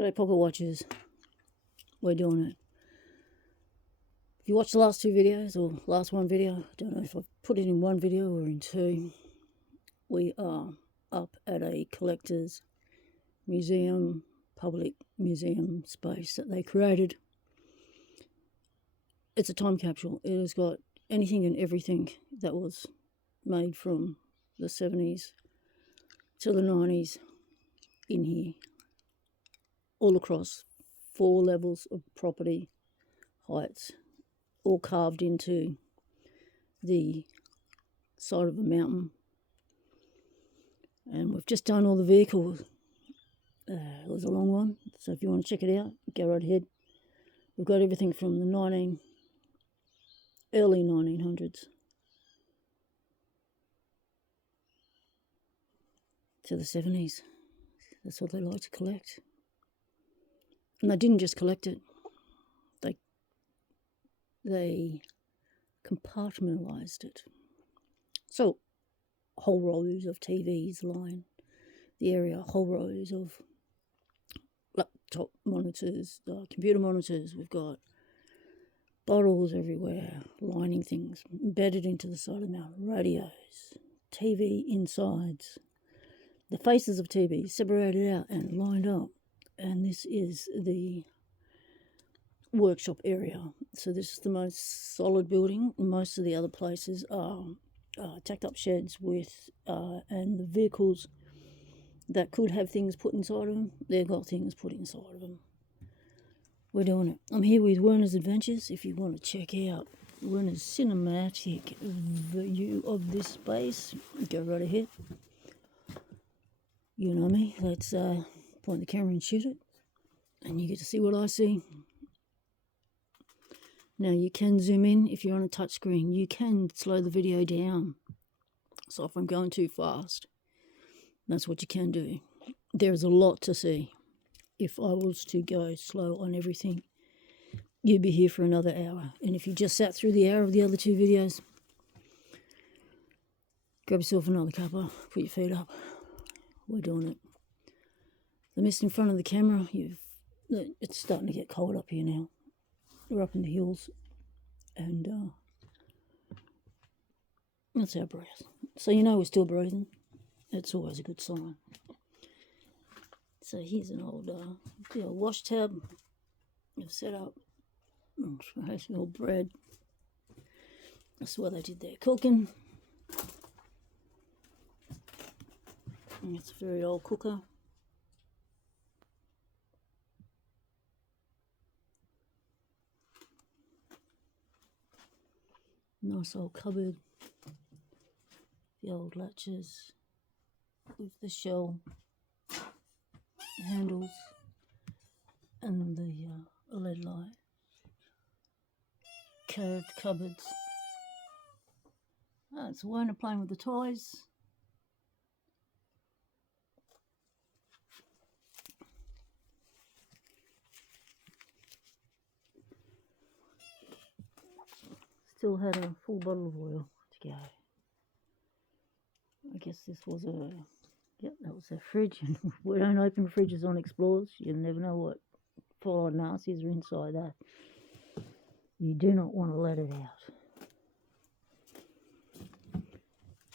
G'day pocket watchers, we're doing it. If you watched the last two videos, or last one video, I don't know if I've put it in one video or in two, we are up at a collector's museum, public museum space that they created. It's a time capsule. It has got anything and everything that was made from the 70s to the 90s in here, all across 4 levels of property heights, all carved into the side of a mountain. And we've just done all the vehicles. It was a long one, so if you want to check it out, go right ahead. We've got everything from the early 1900s to the 70s. That's what they like to collect. And they didn't just collect it. They compartmentalized it. So whole rows of TVs line the area, whole rows of laptop monitors, computer monitors. We've got bottles everywhere, lining things, embedded into the side of the mountain, radios, TV insides, the faces of TV separated out and lined up. And this is the workshop area. So this is the most solid building. Most of the other places are tacked up sheds with and the vehicles that could have things put inside of them, they've got things put inside of them. We're doing it. I'm here with Werner's Adventures. If you want to check out Werner's cinematic view of this space, go right ahead. You know me. Let's point the camera and shoot it, and you get to see what I see. Now you can zoom in if you're on a touch screen. You can slow the video down. So if I'm going too fast, that's what you can do. There's a lot to see. If I was to go slow on everything, you'd be here for another hour. And if you just sat through the hour of the other two videos, grab yourself another cuppa, put your feet up. We're doing it. The mist in front of the camera, it's starting to get cold up here now. We're up in the hills, and that's our breath. So you know we're still breathing. It's always a good sign. So here's an old wash tab I've set up. Old bread. That's what they did there, cooking. And it's a very old cooker. Nice old cupboard, the old latches with the shell handles and the LED light, curved cupboards. It's Werner playing with the toys. Still had a full bottle of oil to go. I guess this was that was a fridge. And we don't open fridges on Explorers. You never know what four nasties are inside that. You do not want to let it out.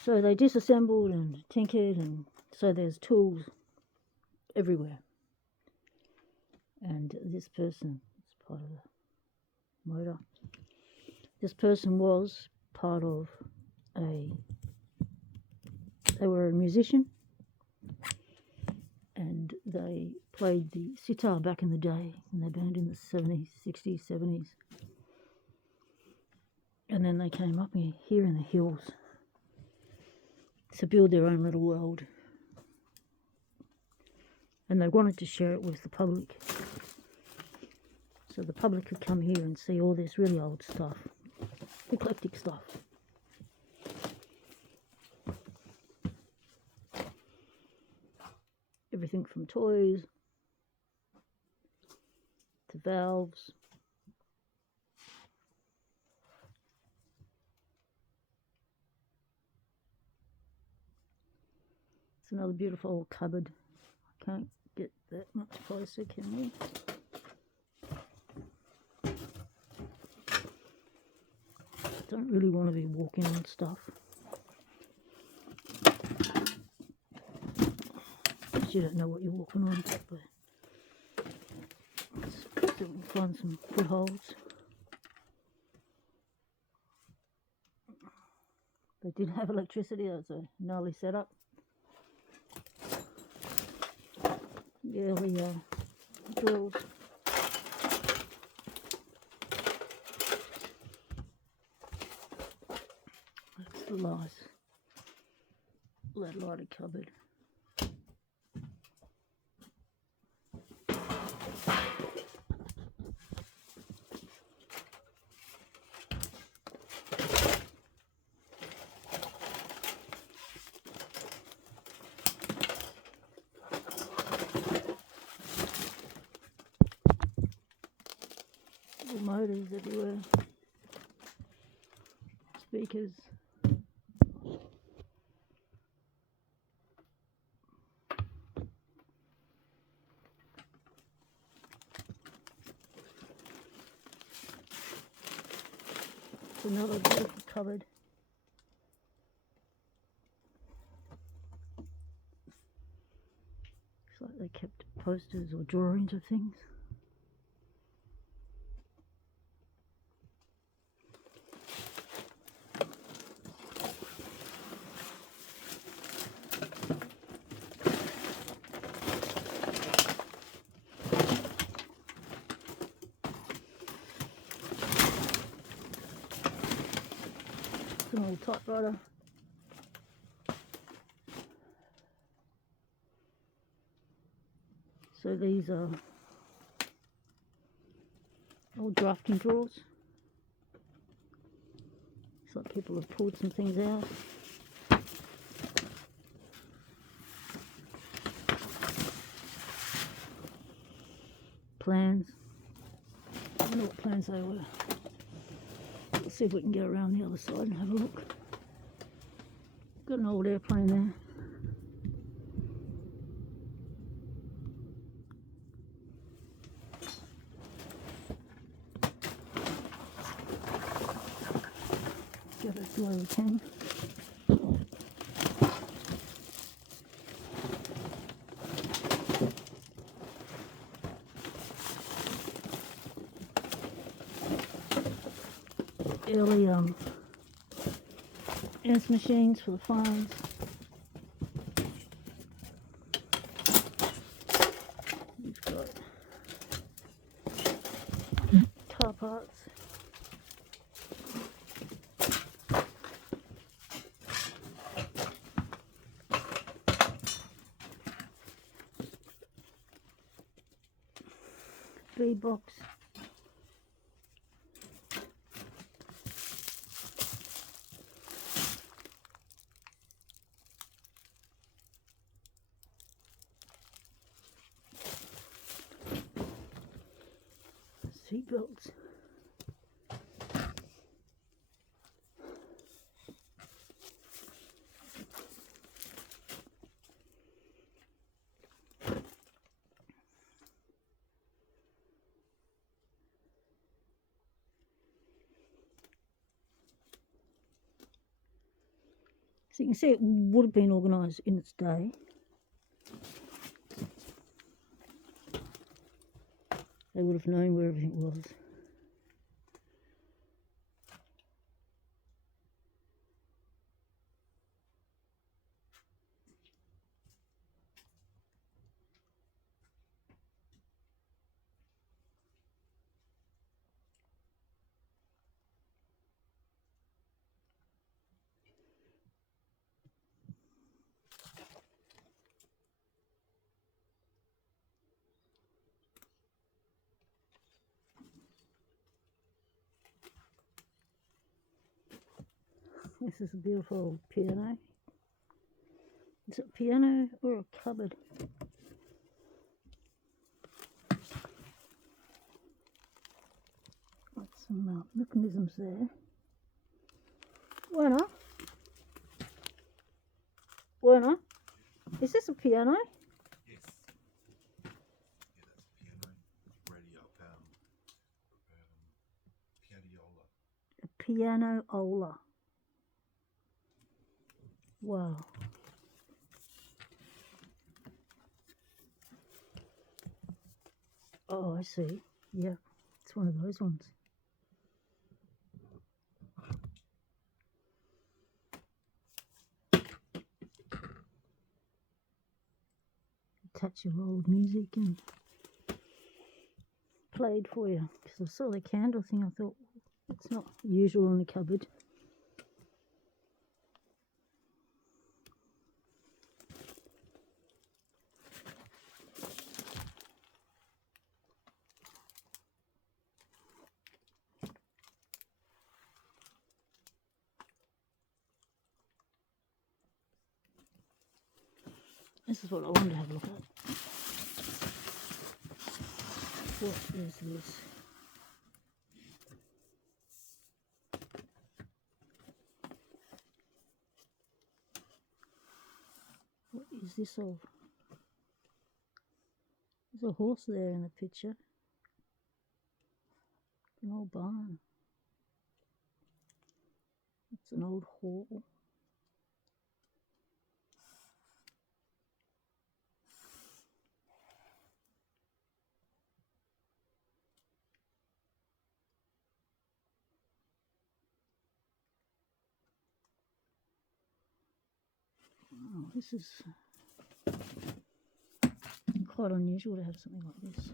So they disassembled and tinkered, and so there's tools everywhere. And this person is part of the motor. This person was part of they were a musician, and they played the sitar back in the day, in their band in the 70s, 60s, 70s. And then they came up here in the hills to build their own little world. And they wanted to share it with the public, so the public could come here and see all this really old stuff, eclectic stuff. Everything from toys to valves. It's another beautiful old cupboard. I can't get that much closer, can we? Don't really want to be walking on stuff. You don't know what you're walking on, but let's see if we can find some footholds. They did have electricity. That was a gnarly setup. The early drills. That's the last lead lighted cupboard. Motors everywhere, speakers. It's another beautiful cupboard. Looks like they kept posters or drawings of things. An old typewriter. So these are old drafting drawers. Looks like people have pulled some things out. Plans. I don't know what plans they were. Let's see if we can get around the other side and have a look. Got an old airplane there. Get it the way we can. Early answer machines for the phones. We've got car parts. B-box. Seat belts. So you can see it would have been organised in its day. They would have known where everything was. This is a beautiful piano. Is it a piano or a cupboard? Got some mechanisms there. Werner? Werner? Is this a piano? Yes. pianola. Wow. Oh, I see. Yeah, it's one of those ones. Attach your old music and played for you. Because I saw the candle thing, I thought, it's not usual in the cupboard. This is what I wanted to have a look at. What is this? What is this of? There's a horse there in the picture. An old barn. It's an old hall. Oh, this is quite unusual to have something like this.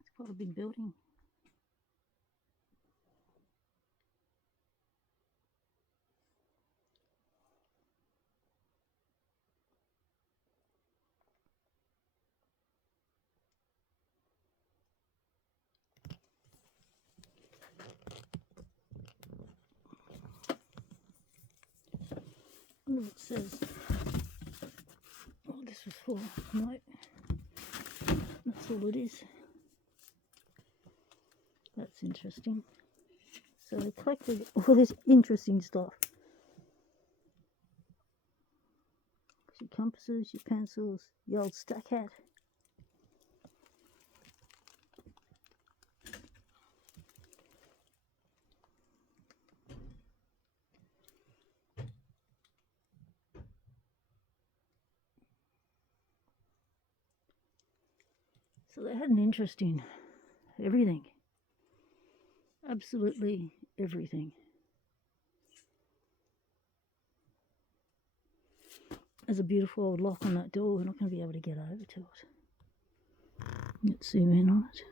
It's quite a big building. I wonder what it says. Oh, this was for. No, that's all it is. That's interesting. So they collected all this interesting stuff. Your compasses, your pencils, your old stack hat. So they had an interest in everything. Absolutely everything. There's a beautiful old lock on that door. We're not going to be able to get over to it. Let's zoom in on it.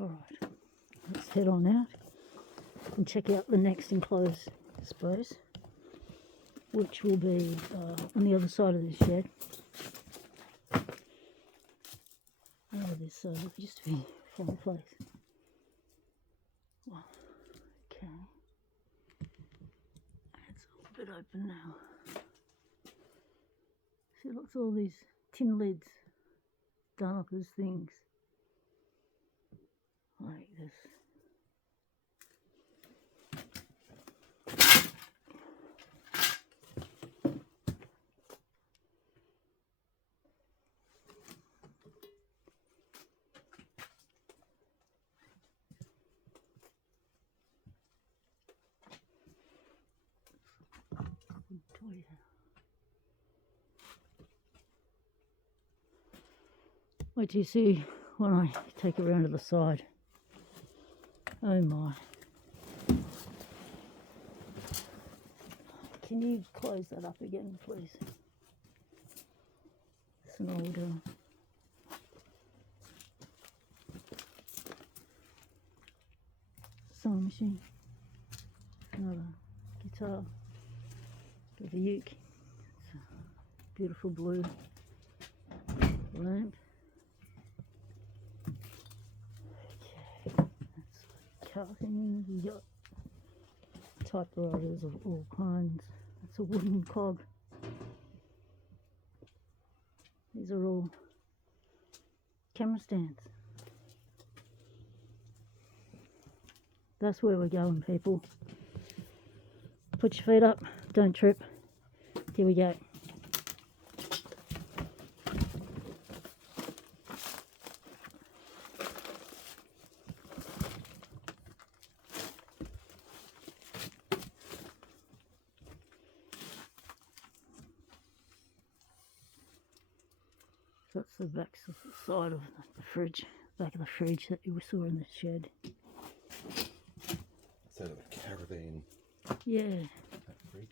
Alright, let's head on out and check out the next enclosed space, which will be on the other side of the shed. Oh, this used to be a fireplace. Wow. Okay. It's all a bit open now. See, look at all these tin lids done up as things. Like this. Wait till you see when I take it around to the side. Oh my. Can you close that up again, please? It's an old sewing machine. Another guitar with a uke. It's a beautiful blue lamp. Okay, that's the car thing, the yacht typewriters of all kinds. That's a wooden cog. These are all camera stands. That's where we're going, people. Put your feet up, don't trip. Here we go. That's the back side of the fridge, back of the fridge that you saw in the shed. Instead of a caravan. Yeah. That fridge.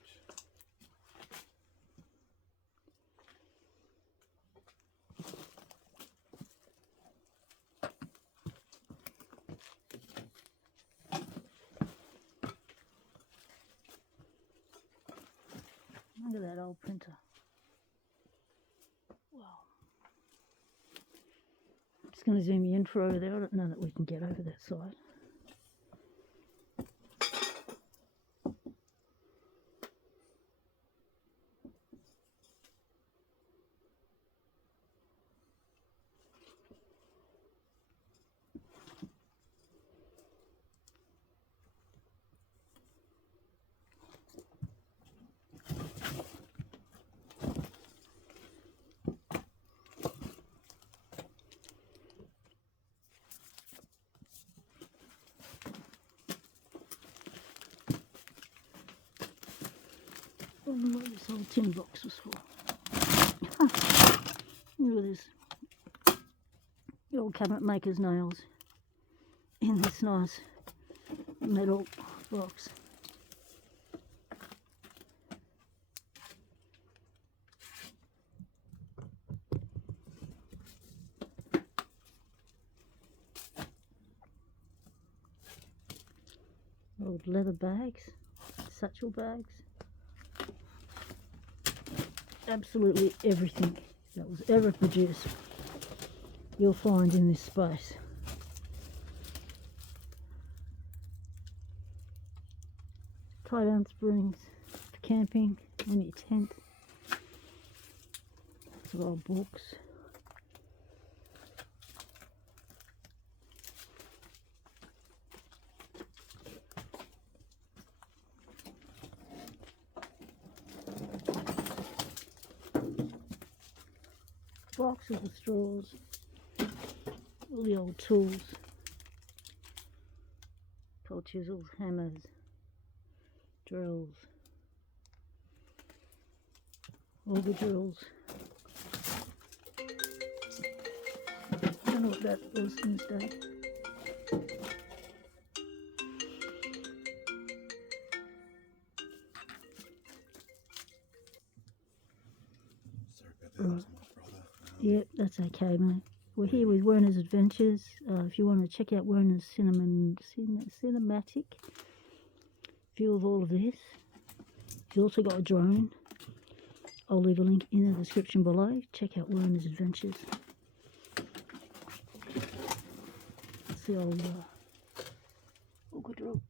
Look at that old printer. Wow. I'm just going to zoom you in for over there. I don't know that we can get over that side. I don't know what this old tin box was for. Look at this. The old cabinet maker's nails in this nice metal box. Old leather bags, satchel bags. Absolutely everything that was ever produced you'll find in this space. Tie down springs for camping in your tent. Lots of old books. Boxes of straws, all the old tools, cold chisels, hammers, drills, auger drills. I don't know what that was in this day. Sorry about that, that was my brother. Yep, that's okay, mate. We're here with Werner's Adventures. If you want to check out Werner's cinematic view of all of this. He's also got a drone. I'll leave a link in the description below. Check out Werner's Adventures. That's the old auger drill.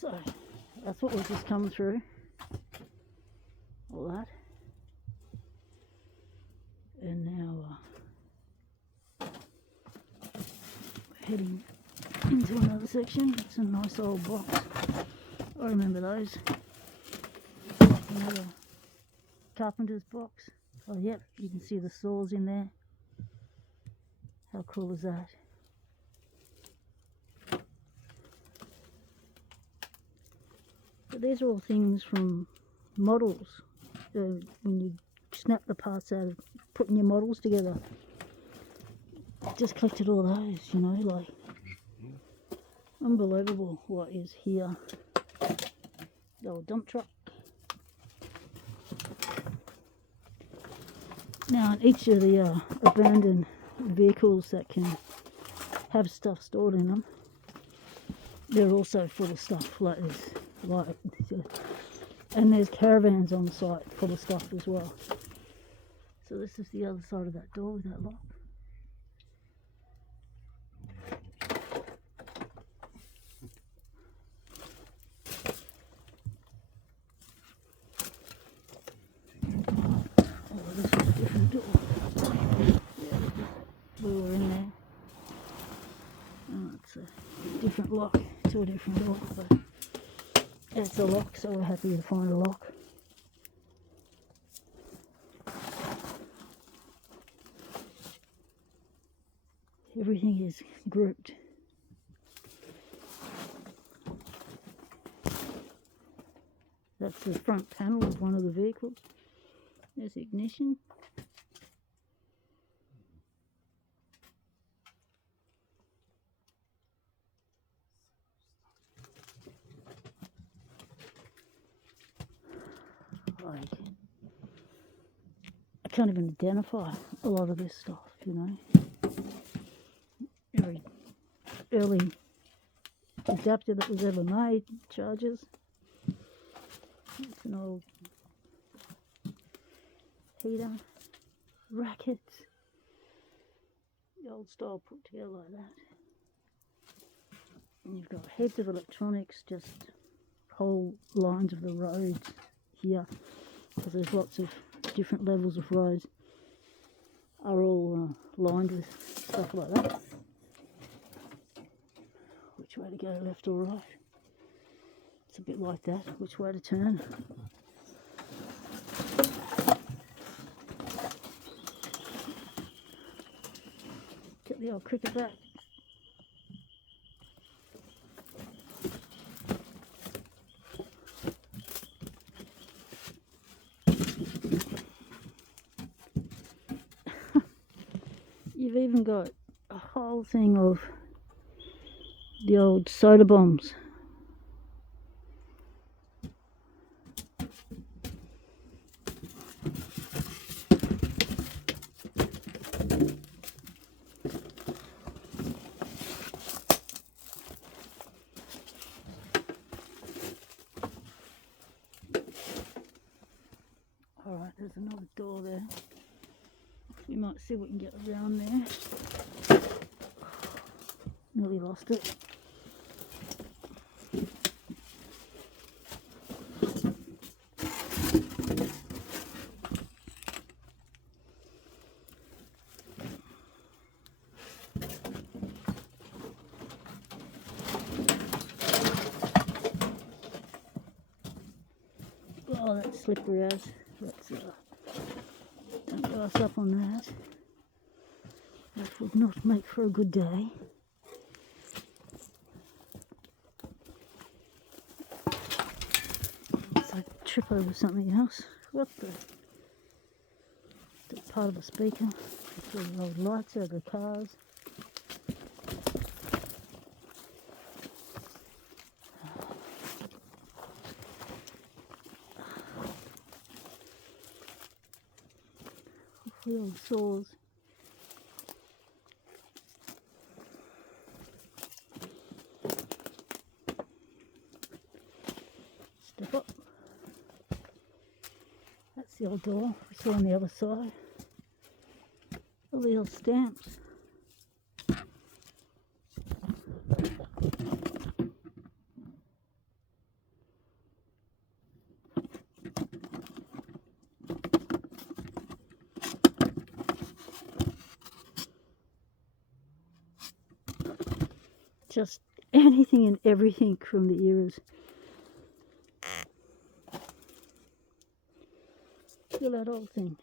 So that's what we've just come through, all that, and now we're heading into another section. It's a nice old box. I remember those. Another carpenter's box. Oh yep, you can see the saws in there. How cool is that? But these are all things from models. When you snap the parts out of putting your models together. Just collected all those, you know, like unbelievable what is here. The old dump truck. Now, in each of the abandoned vehicles that can have stuff stored in them, they're also full of stuff like this. And there's caravans on site full of stuff as well. So this is the other side of that door with that lock. Oh, this is a different door. Yeah, we were in there. Oh, it's a different lock to a different door, but it's a lock, so we're happy to find a lock. Everything is grouped. That's the front panel of one of the vehicles. There's the ignition. Like, I can't even identify a lot of this stuff, you know. Every early adapter that was ever made, chargers. It's an old heater, rackets, the old style put together like that. And you've got heaps of electronics, just whole lines of the roads here, because there's lots of different levels of roads, are all lined with stuff like that. Which way to go, left or right? It's a bit like that, which way to turn. Get the old cricket bat. You've even got a whole thing of the old soda bombs. Alright, there's another door there. We might see what we can get around there. Nearly lost it. Oh, that's slippery as. Let's don't go us up on that. That would not make for a good day. It's like a trip over something else. What the? It's part of a speaker. It's all the old lights out of the cars. The old saws. Step up. That's the old door we saw on the other side. All the old stamps. Just anything and everything from the eras. Look at that old thing.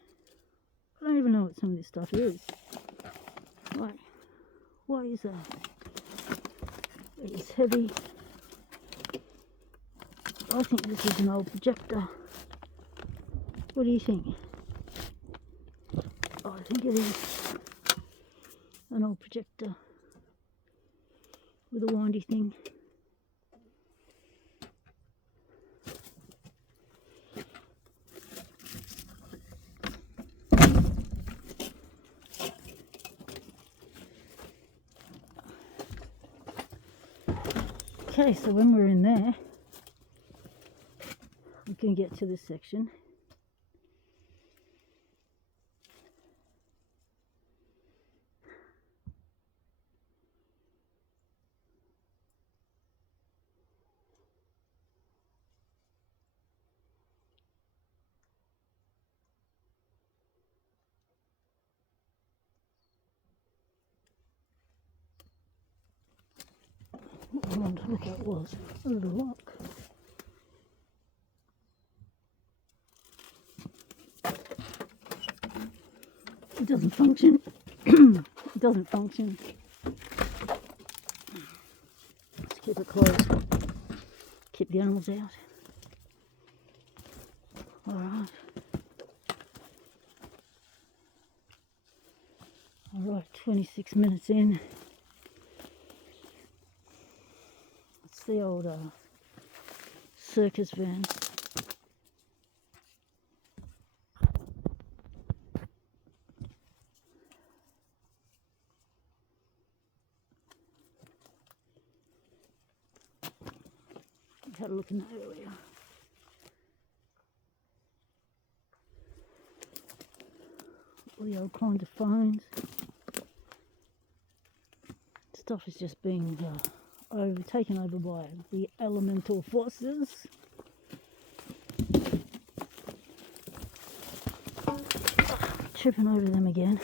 I don't even know what some of this stuff is. Like, what is that? It's heavy. I think this is an old projector. What do you think? Oh, I think it is an old projector with a windy thing. Okay, so when we're in there, we can get to this section. What I wanted to look at was a little lock. It doesn't function. It doesn't function. Let's keep it closed. Keep the animals out. Alright. Alright, 26 minutes in. It's the old circus van. Had a look in that earlier. All the old kinds of phones. Stuff is just being taken over by the elemental forces. Tripping over them again.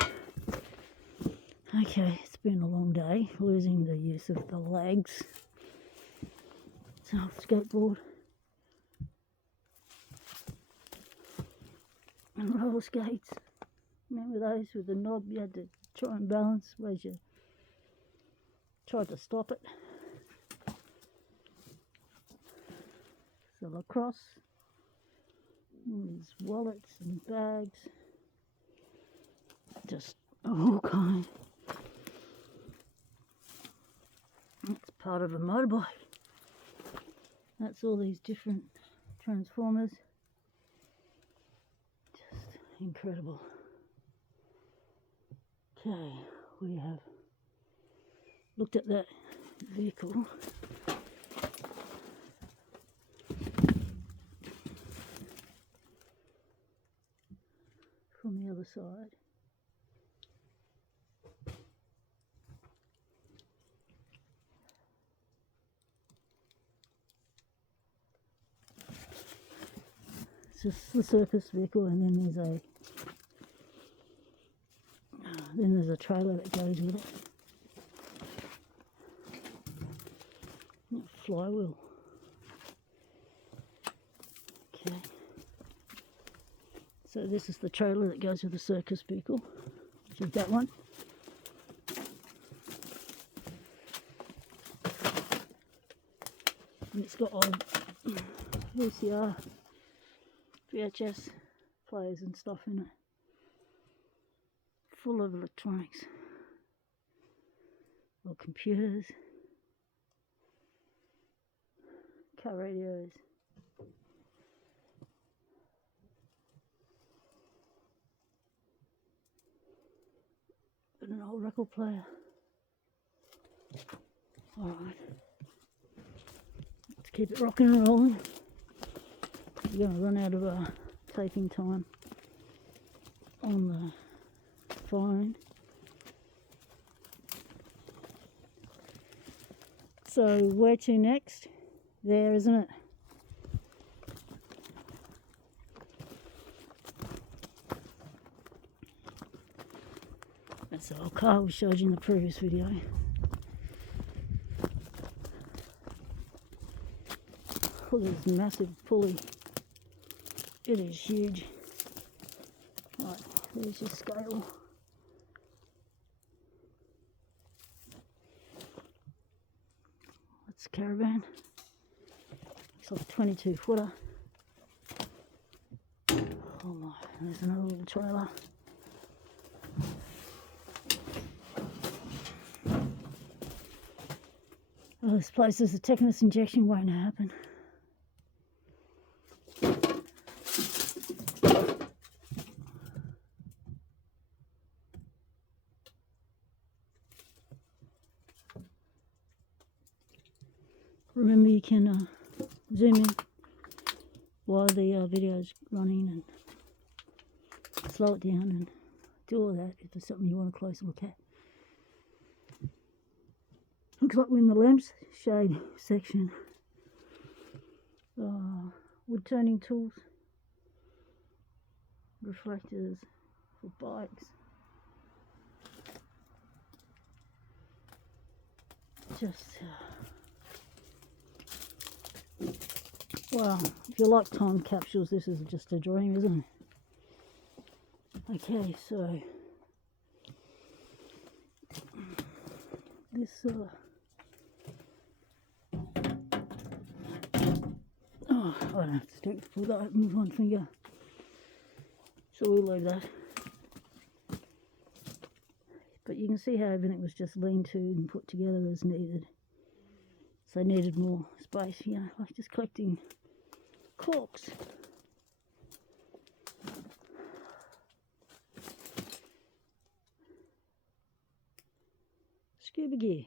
Okay, it's been a long day, losing the use of the legs. So skateboard and roller skates. Remember those with the knob? You had to try and balance, whereas you tried to stop it. So lacrosse, all these wallets and bags, just all kind. That's part of a motorbike. That's all these different transformers. Just incredible. Okay, we have looked at that vehicle. From the other side. It's just the circus vehicle, and then there's a trailer that goes with it. Flywheel. Okay. So this is the trailer that goes with the circus vehicle, which is that one. And it's got old VCR, VHS players and stuff in it. Full of electronics. Or computers. Car radios. And an old record player. Alright. Let's keep it rocking and rolling. We're going to run out of taping time on the phone. So where to next? There, isn't it? That's the old car we showed you in the previous video. Look at this massive pulley. It is huge. Right, there's your scale. That's a caravan. Looks like a 22 footer. Oh my, there's another little trailer. Oh, this place is a tetanus injection waiting to happen. Remember, you can zoom in while the video is running and slow it down and do all that if there's something you want a closer look at. Looks like we're in the lamps shade section. Wood turning tools, reflectors for bikes. Just well, if you like time capsules, this is just a dream, isn't it? Okay, so this oh, I don't have to pull that open with one finger, so we'll leave that. But you can see how everything was just leaned to and put together as needed. So I needed more space, you know, like just collecting corks. Scuba gear.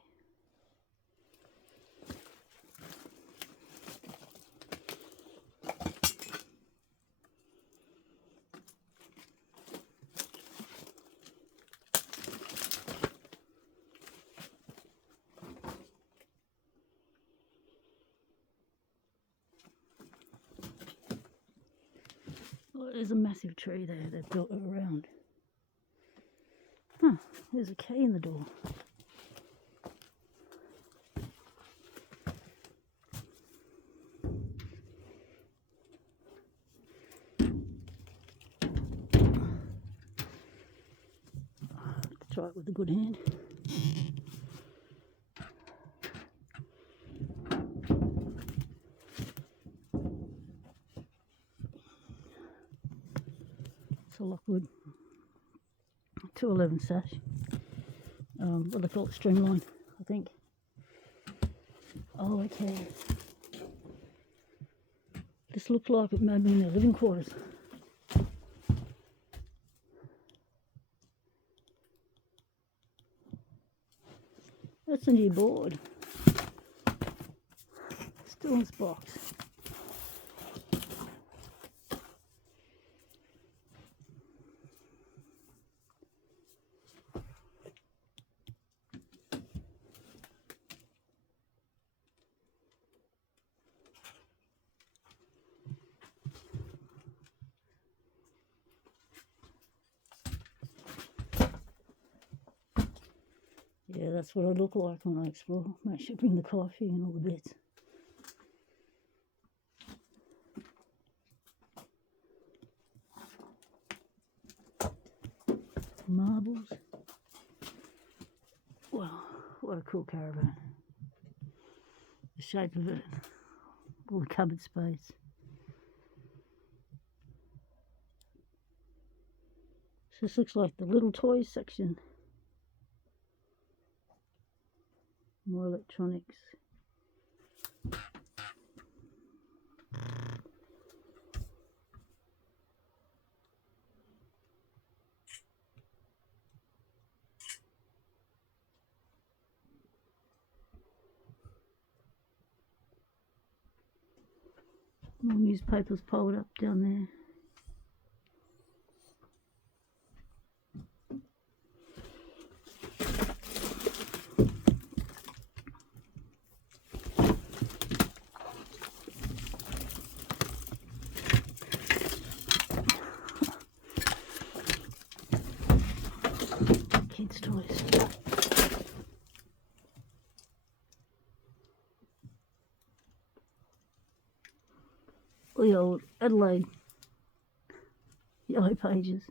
Well, there's a massive tree there they've built it around. Huh, there's a key in the door. Try it with a good hand. It's a Lockwood 211 sash. What they call it, streamline, I think. Oh, okay. This looked like it may be in their living quarters. That's a new board. Still in its box. Yeah, that's what I look like when I explore. Make sure I bring the coffee and all the bits. Marbles. Wow, what a cool caravan. The shape of it, all the cupboard space. So this looks like the little toys section. More electronics. More newspapers piled up down there. Kids' toys. The old Adelaide yellow pages.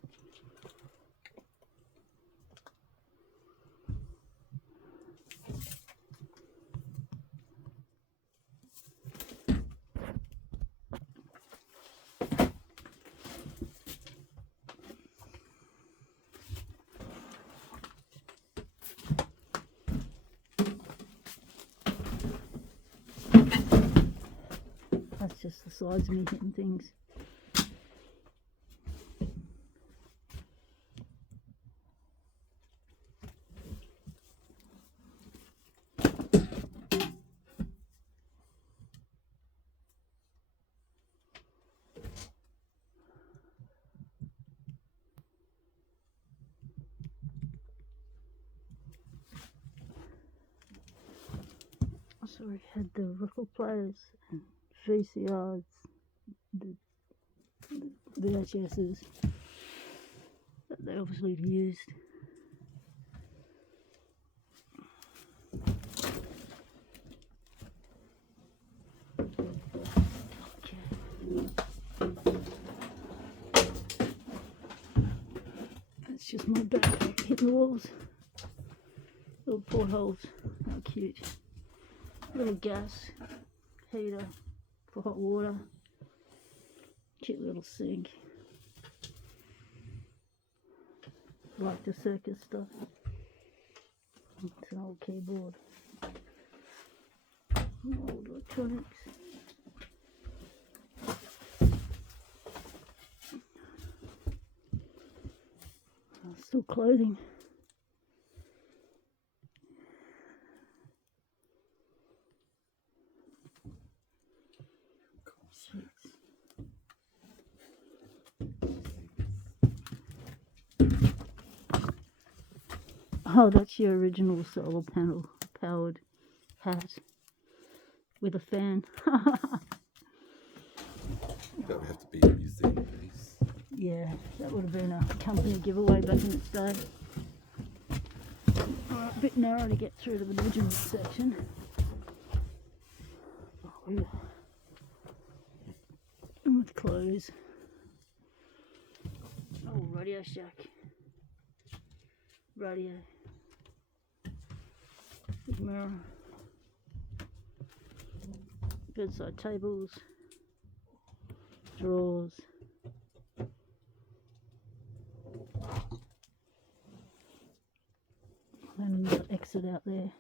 That's just the size of me hitting things. So we had the record players, VCRs, the VHSs that they obviously used. That's just my backpack hitting the walls. Little portholes, how cute. Little gas heater for hot water. Cute little sink. Like the circus stuff. It's an old keyboard. Old electronics. Still clothing. Sheets. Oh, that's your original solar panel powered hat with a fan. That would have to be a museum piece. Yeah, that would have been a company giveaway back in its day. Alright, a bit narrow to get through to the measurement section. Oh, yeah. And with clothes. Oh, Radio Shack. Radio. Big mirror. Bedside tables. Drawers. And another exit out there.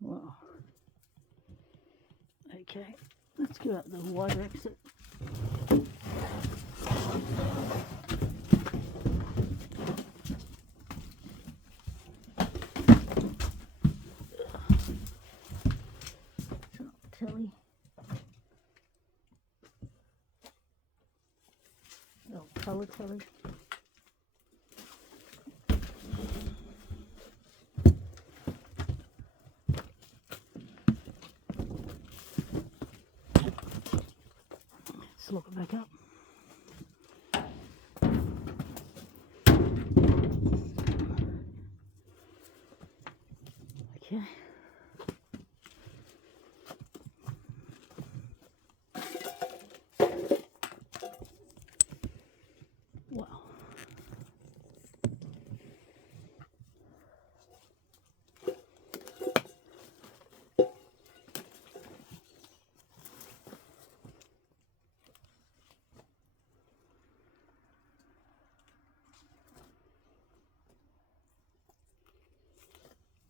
Wow. Okay, let's go out the wider exit. Telly. Oh, colour telly. Let's lock it back up. Okay. Wow.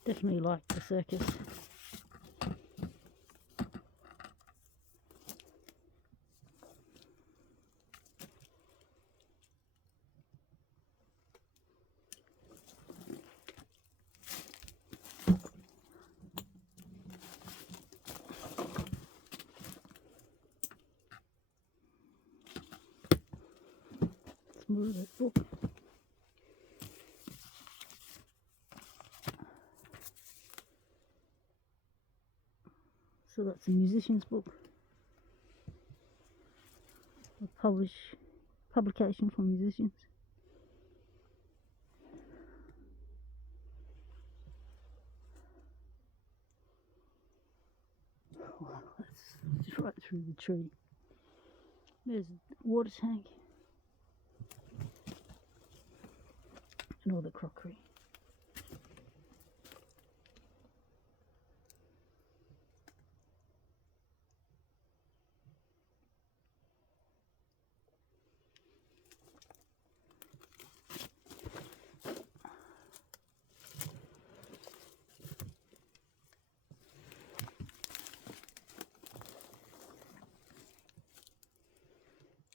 Definitely like the circus. Let's move this book. So that's a musician's book. A publication for musicians. Wow, that's just right through the tree. There's a water tank and all the crockery.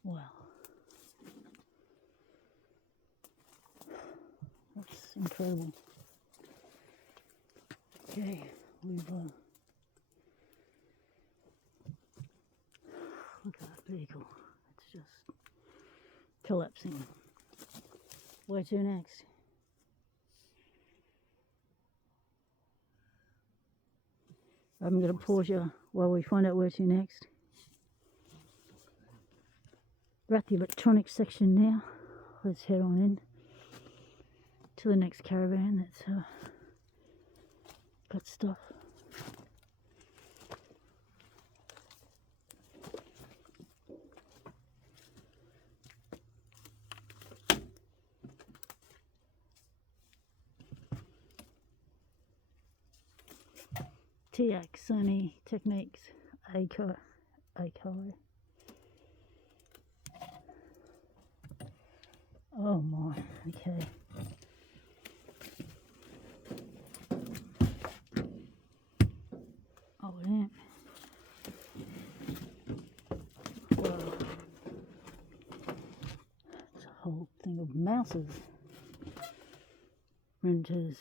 Wow, that's incredible. Okay, we've look at that vehicle. It's just collapsing. Where to next? I'm going to pause you while we find out where to next. We're at the electronics section now. Let's head on in to the next caravan that's got stuff. TX, Sony, Techniques, Akai. Oh my, okay. Oh yeah. Wow. It's a whole thing of mouses. Renters.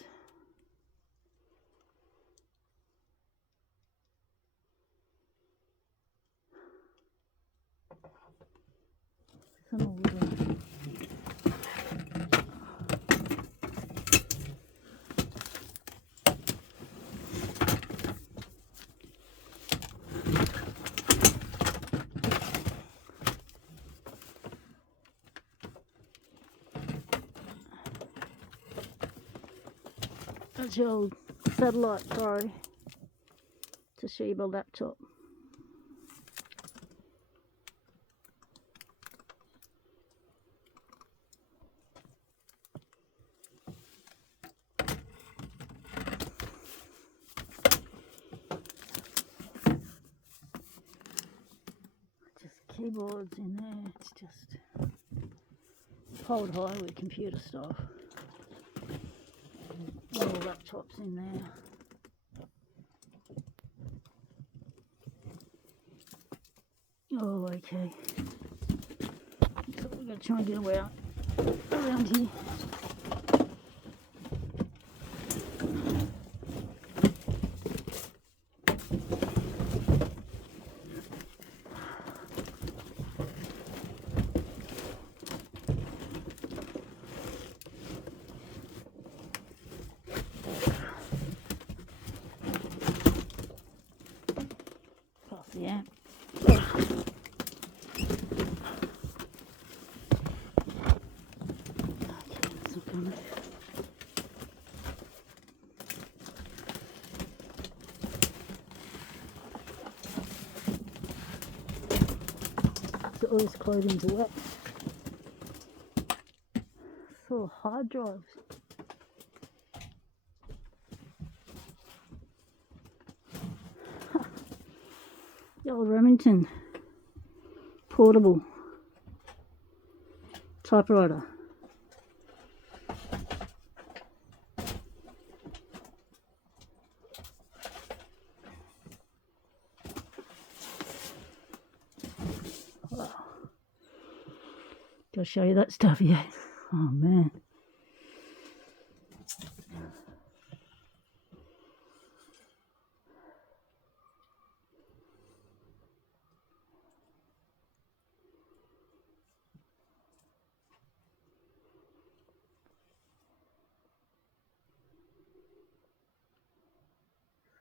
Some of the that's your old satellite Pro Toshiba laptop. Just keyboards in there. It's just hold high with computer stuff. Little laptops in there. Oh, okay. So we're going to try and get away around here. Past the amp. So all this clothing's wet. So hard drives. The old Remington portable typewriter. Wow. Gotta show you that stuff yet. Oh man.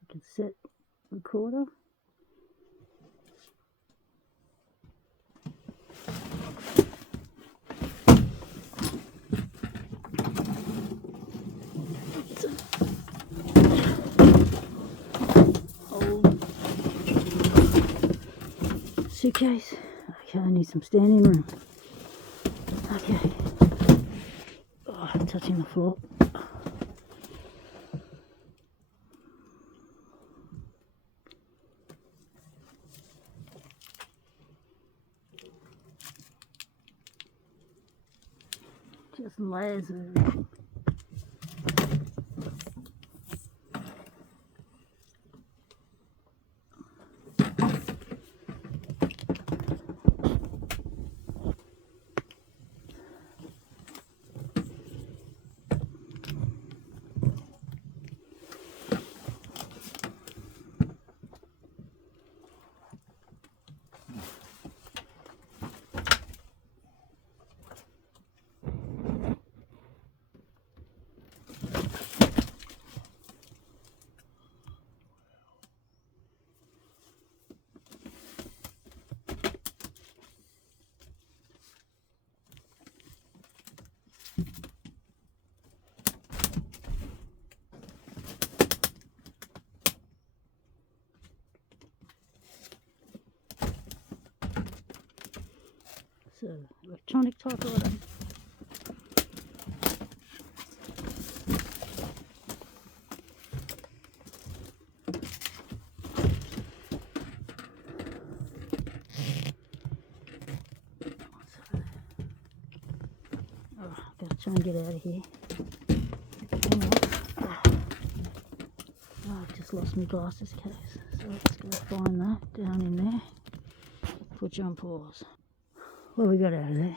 Cassette recorder. Old suitcase. Okay, I need some standing room. Okay. Oh, touching the floor. Just layers of everything. It's a electronic typewriter. Oh, I've got to try and get out of here. Hang on. Oh, I've just lost my glasses case. So let's go find that down in there. Put you on pause. Well, we got out of there.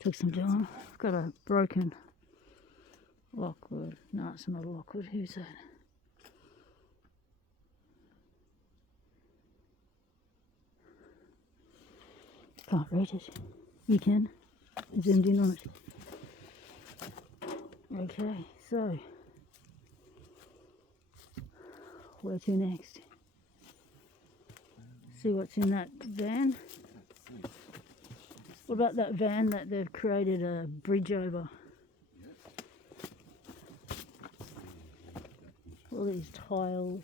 Took some time. I've got a broken lockwood. No, it's not a lockwood. Who's that? Can't read it. You can. I zoomed in on it. Okay, so where to next? See what's in that van. What about that van that they've created a bridge over? All these tiles,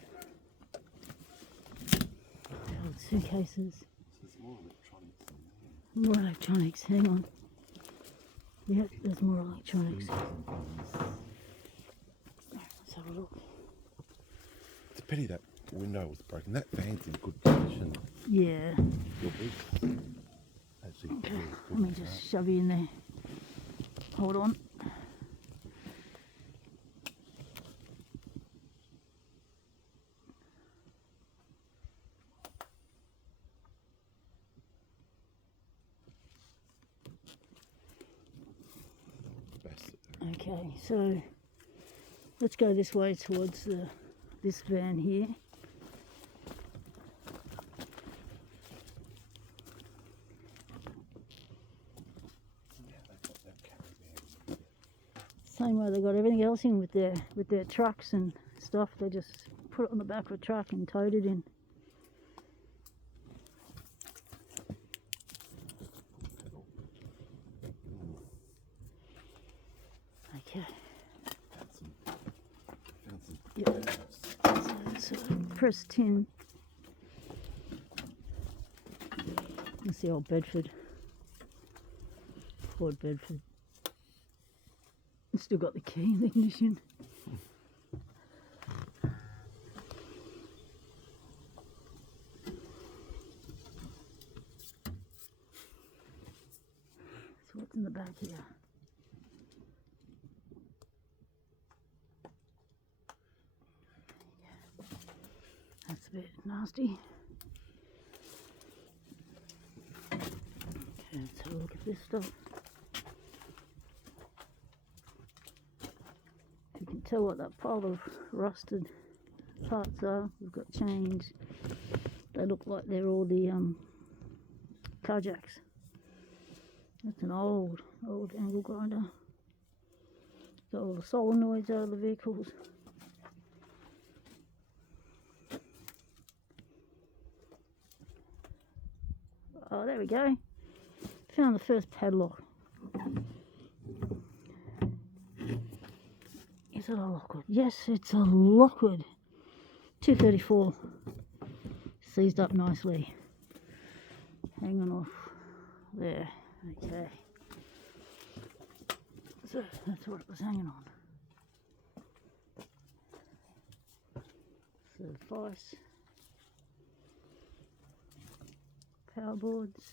old suitcases. More electronics, hang on. Yep, there's more electronics. Let's have a look. It's a pity that window was broken. That van's in good condition. Yeah. Your boots actually Okay, really let me just shove you in there. Hold on. Okay, so let's go this way towards this van here. Same way they got everything else in with their trucks and stuff. They just put it on the back of a truck and towed it in. Okay. Yep. So pressed tin. That's the old Bedford. Ford Bedford. Still got the key in the ignition. So what's in the back here? That's a bit nasty. Okay, let's have a look at this stuff. You can tell what that pile of rusted parts are. We've got chains. They look like they're all the car jacks. That's an old angle grinder. Got all the solenoids out of the vehicles. Oh, there we go. Found the first padlock. Is it a Lockwood? Yes, it's a Lockwood. 234. Seized up nicely. Hanging off there. Okay. So that's what it was hanging on. So vice. Power boards.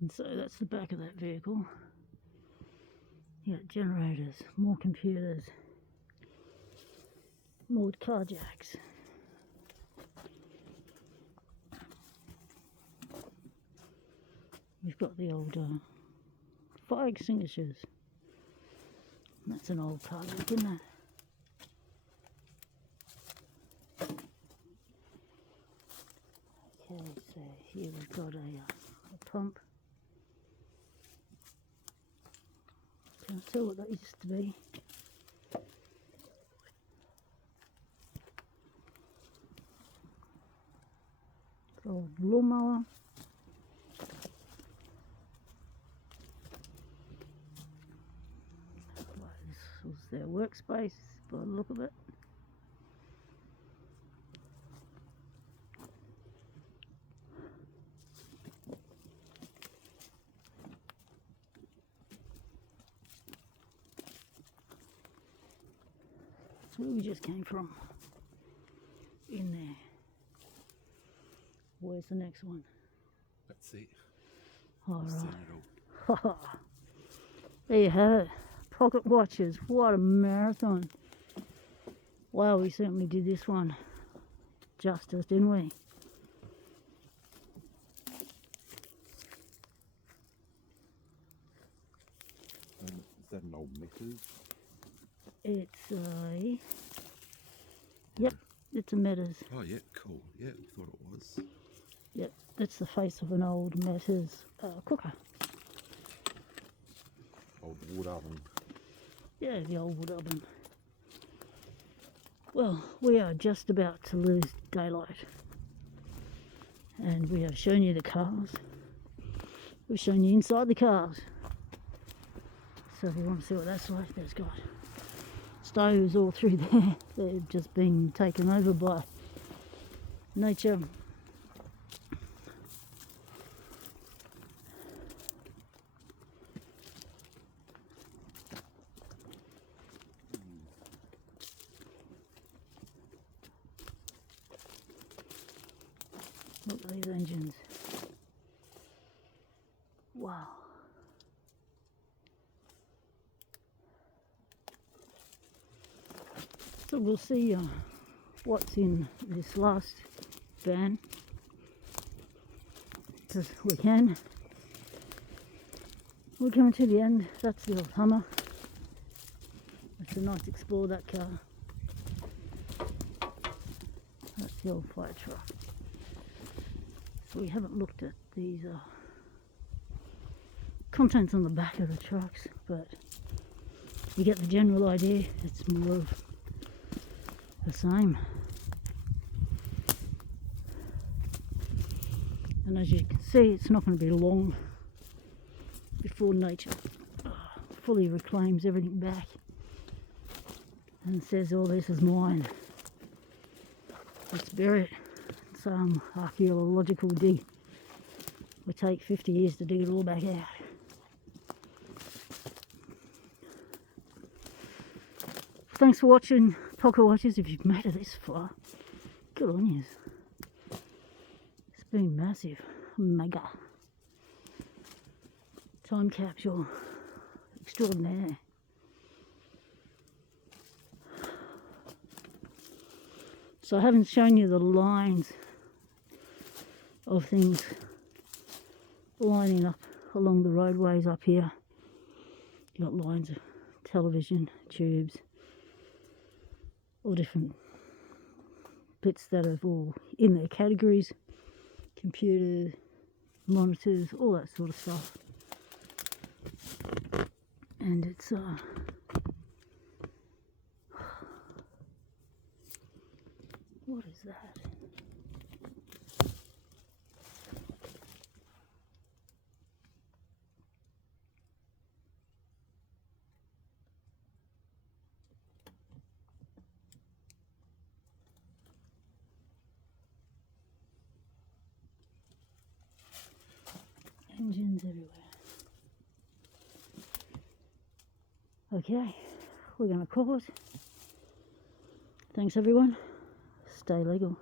And so that's the back of that vehicle. You got generators, more computers, more car jacks. We've got the old fire extinguishers. That's an old car jack, isn't it? Okay, so here we've got a pump. Can't tell what that used to be. It's an old lawnmower. This was their workspace. by the look of it. That's where we just came from. In there. Where's the next one? That's it. All I've seen right. it all. There you have it. Pocket watches. What a marathon. Wow, we certainly did this one justice, didn't we? Is that an old Metas? It's a... Yep, it's a Metas. Oh yeah, cool. Yeah, I thought it was. Yep, that's the face of an old Metas cooker. Old wood oven. Yeah, the old wood oven. Well, we are just about to lose daylight. And we have shown you the cars. We've shown you inside the cars. So if you want to see what that's like, there's got stoves all through there. They've just been taken over by nature. Look at these engines. Wow. So we'll see what's in this last van, because we're coming to the end. That's the old Hummer. It's a nice Explore, that car. That's the old fire truck. So we haven't looked at these contents on the back of the trucks, but you get the general idea. It's more of the same. And as you can see, it's not going to be long before nature fully reclaims everything back and says, all this is mine. Let's bury it. Some archaeological dig. Will take 50 years to dig it all back out. Thanks for watching, Pocket Watchers. If you've made it this far, good on you. It's been massive, mega. Time capsule extraordinaire. So I haven't shown you the lines of things lining up along the roadways up here. You've got lines of television, tubes, all different bits that are all in their categories, computers, monitors, all that sort of stuff. And it's what is that? Engines everywhere. Okay, we're going to call it. Thanks everyone. Stay legal.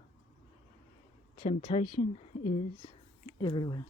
Temptation is everywhere.